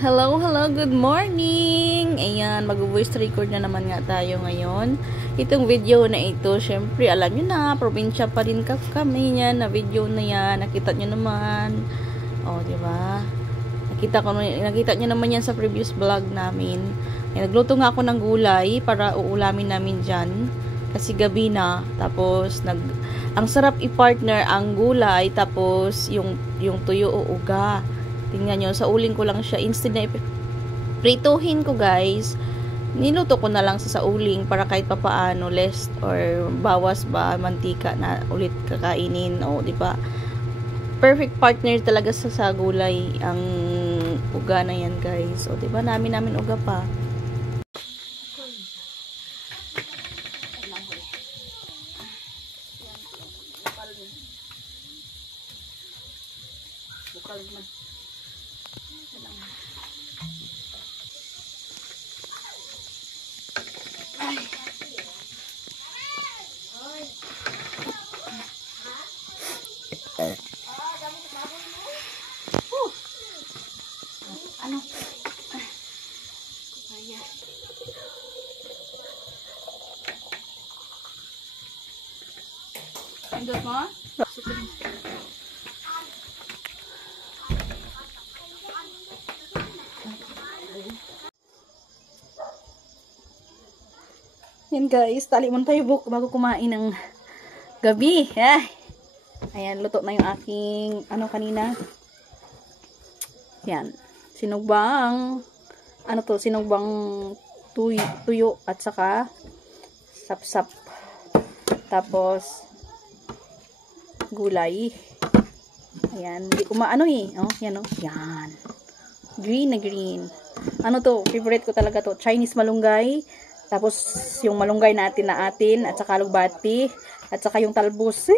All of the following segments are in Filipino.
Hello, good morning! Ayan, mag-voice record na naman nga tayo ngayon. Itong video na ito, syempre, alam nyo na, probinsya pa rin kami yan, na video na yan, nakita nyo naman. O, diba? Nakita nyo naman yan sa previous vlog namin. Ayan, nagluto nga ako ng gulay para uulamin namin dyan. Kasi gabi na, tapos, ang sarap i-partner ang gulay, tapos, yung tuyo o uga. Tingnan nyo, sa uling ko lang siya. Instead na prituhin ko, guys, niluto ko na lang sa uling para kahit papaano, less or bawas ba mantika na ulit kakainin. O, di ba? Perfect partner talaga sa gulay ang uga na yan, guys. O, di ba? Namin uga pa. Bukal na. Ano? Kaya. Pindot mo? Yan guys, tali muna tayo bago kumain ng gabi. Ayan, luto na yung aking kanina. Yan. Sinugbang sinugbang tuyo at saka sapsap. Tapos gulay. Ayan, hindi ko maano Oh, yan Yan. Green na green. Favorite ko talaga to. Chinese malunggay. Tapos yung malunggay natin at saka lugbati at saka yung talbos.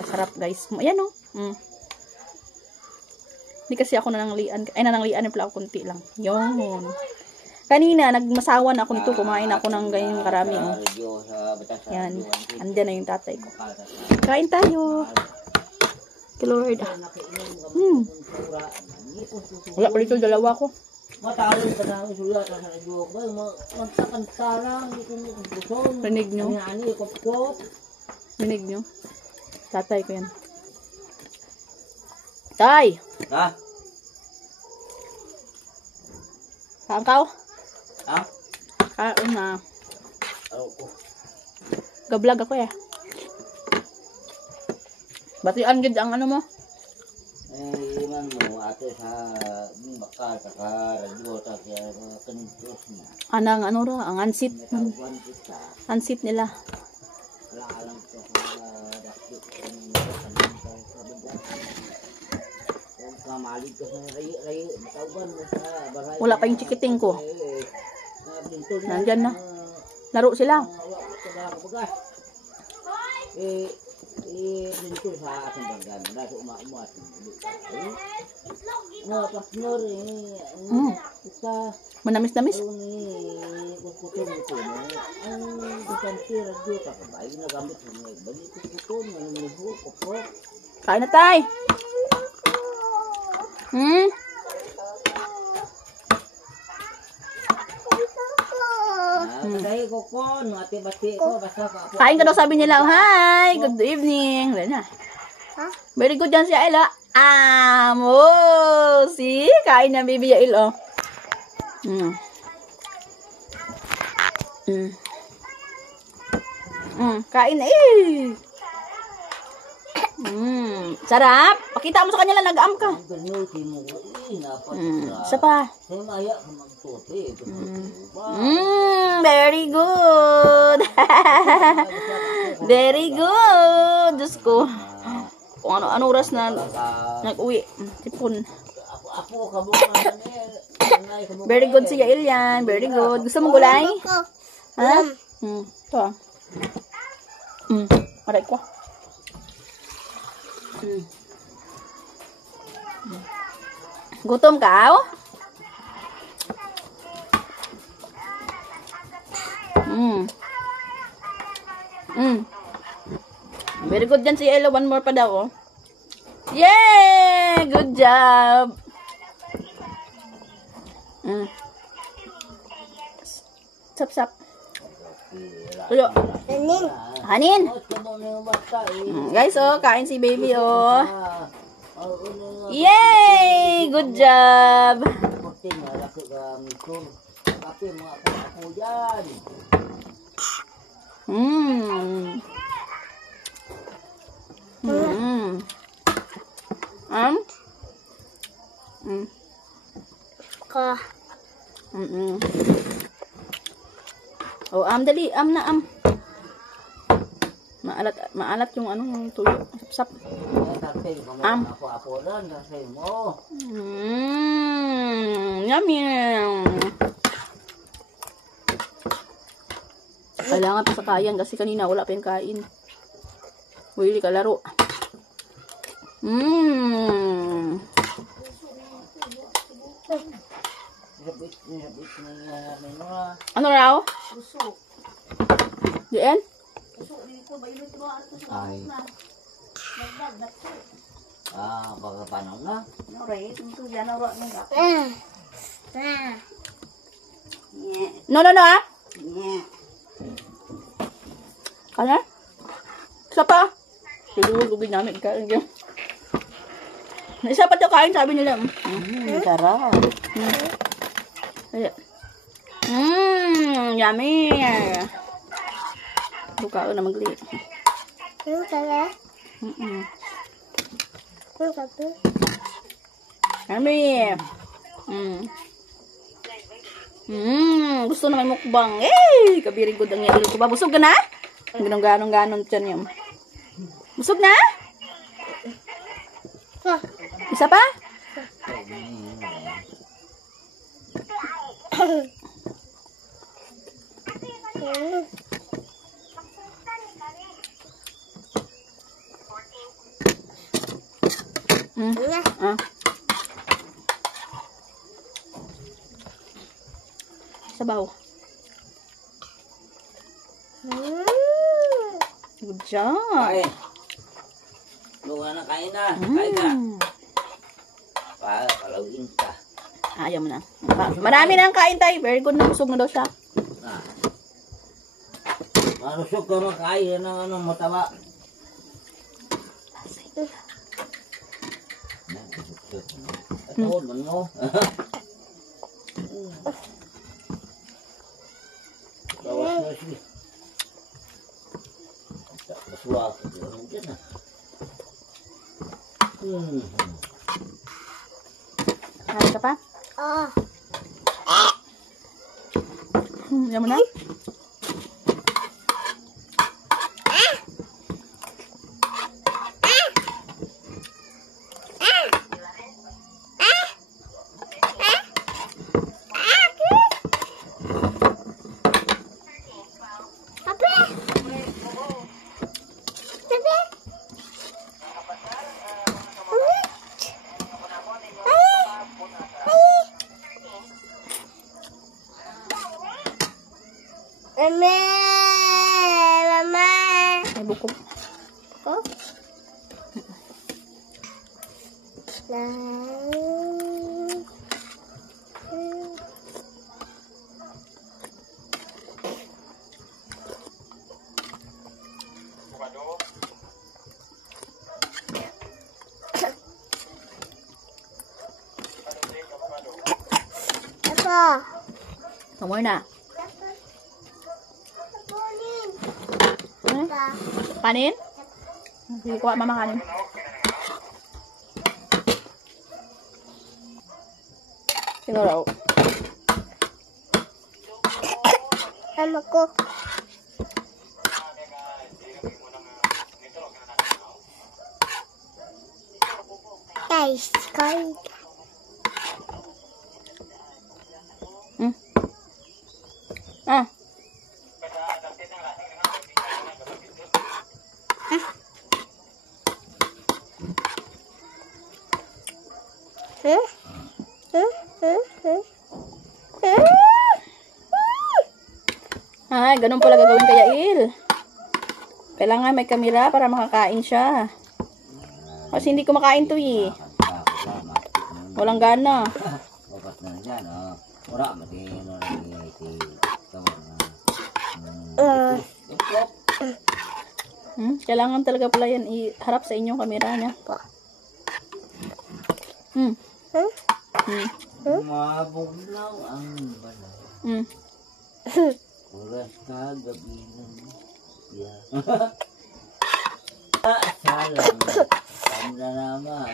Kasarap guys. Ayan Hindi kasi ako nananglian pala ako kunti lang. Yun. Kanina nagmasawan ako nito, kumain ako ng ganyan karami. Yan. Andiyan na yung tatay ko. Kain tayo. Okay, Lord. Wala pa dito dalawa ko. Matagal ka na sulat sa radio ko, magsakansalang Rinig nyo? Rinig nyo? Tatay ko yan. Tay! Ha? Saan ka? Ha? Kain na. Ako. Gablag ako Batian gid ang ano mo? Iman mo ate sa bakal saka radio sa kantos mo. Anang ang ansit. Ansit nila. Alang ko sa dakit kamalig ko sa ray matawgan mo sa bahay. Wala pa yung chikiting ko. Nandyan na. Laro sila. Dito sa ating barangay na sa umaat partner Manamis-namis. Kain na tay. Kain ka daw, sabi nila. Hi, good evening. Very good yan si Ella. See? Kain na baby Yael, Kain na sarap. Pakita mo sa kanila, nag-am ka. Isa pa. Very good. Very good. Diyos ko. Kung ano oras na nag-uwi. Tipon. Very good si Yael yan. Very good. Gusto mo gulay? Ha? Ito Aray ko. Gutom ka? Very good dyan si Ella. One more pa daw. Yay! Good job! Sap-sap. Tuyo. Hanin. Guys, oh, kain si baby, oh. Yay! Good job. Ka. Oh, dali, na. Maalat yung yung tuyo. Sap-sap. Yummy. Kailangan pa sa kayan kasi kanina wala pa yung kain. Willy ka laro. Ano raw? Diyan? Ay. Baka paano na? No, Kaya? Isa pa? Lugugin namin. Isa pa ito kain, sabi nila. Sarap. Yummy. Buka ko na magli. Yummy. Gusto na may mukbang. Kabiring ko ang yelo ko ba? Busog ka na? Ganon dyan yun. Busog na? Isa pa? Sabaw. Good job. Kain. Luha na, kain na. Kain ka. Palawin ka. Ayaw mo na. Marami na ang kain tayo. Very good na. Busog na daw siya. Marusok ka makain ng mataba. Atoon man mo. Bawas na siya. Maswak. Ano dyan na? Kain ka pa? Ayaw mo na? Mama. May buko. Oh? Apa? Kamu na. Panin? Hindi ko mama kanin. Siguro. Sama ko. Guys, guys. Ay, ganun pala gagawin kaya Il. Kailangan may kamera para makakain siya. Kasi hindi ko makain to eh. Walang gana. Yan, oh. Ora, mati, ano, iti. Tama na. Kailangan talaga pala yan iharap sa inyong kamera niya. Mabuglaw ang balaw. Oras ka gabi ng siya. Salam. Tanda naman.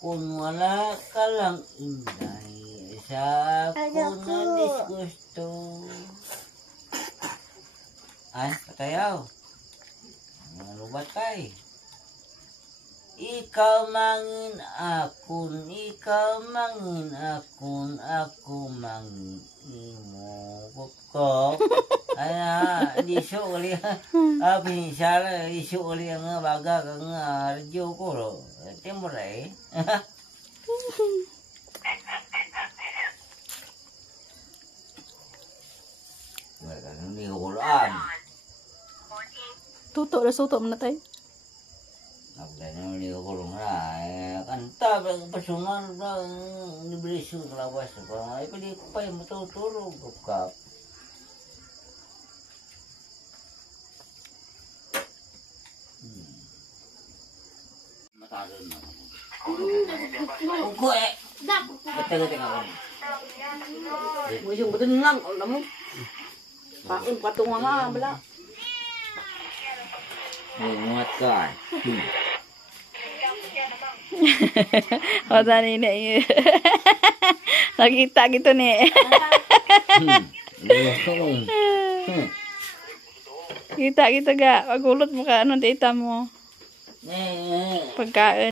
Kung wala ka lang inday, sa ako na disgusto. Ay, patayaw. Ano ba tayo? Ikaw mangin akon, ako mangin imo. Kok, ay na, di siya uli, pinsala, di siya uli ang baga kang radyo ko, ro. Timur eh. Wala nang di ukulaan. Tuto na suto mo na tayo. Apa yang dia kurung lah, kan tak personal dah diberi surat lawas apa, apa dia apa yang betul turun buka. Mata ada mana? Kau betul tengok. Ujung betul lang, kamu. Pakin patung nga bala. Menguatkan. O, tani na yun. Nakita gitu nih. Kita gitu ga. Pagulot mo ka, ano data mo. Pagkain.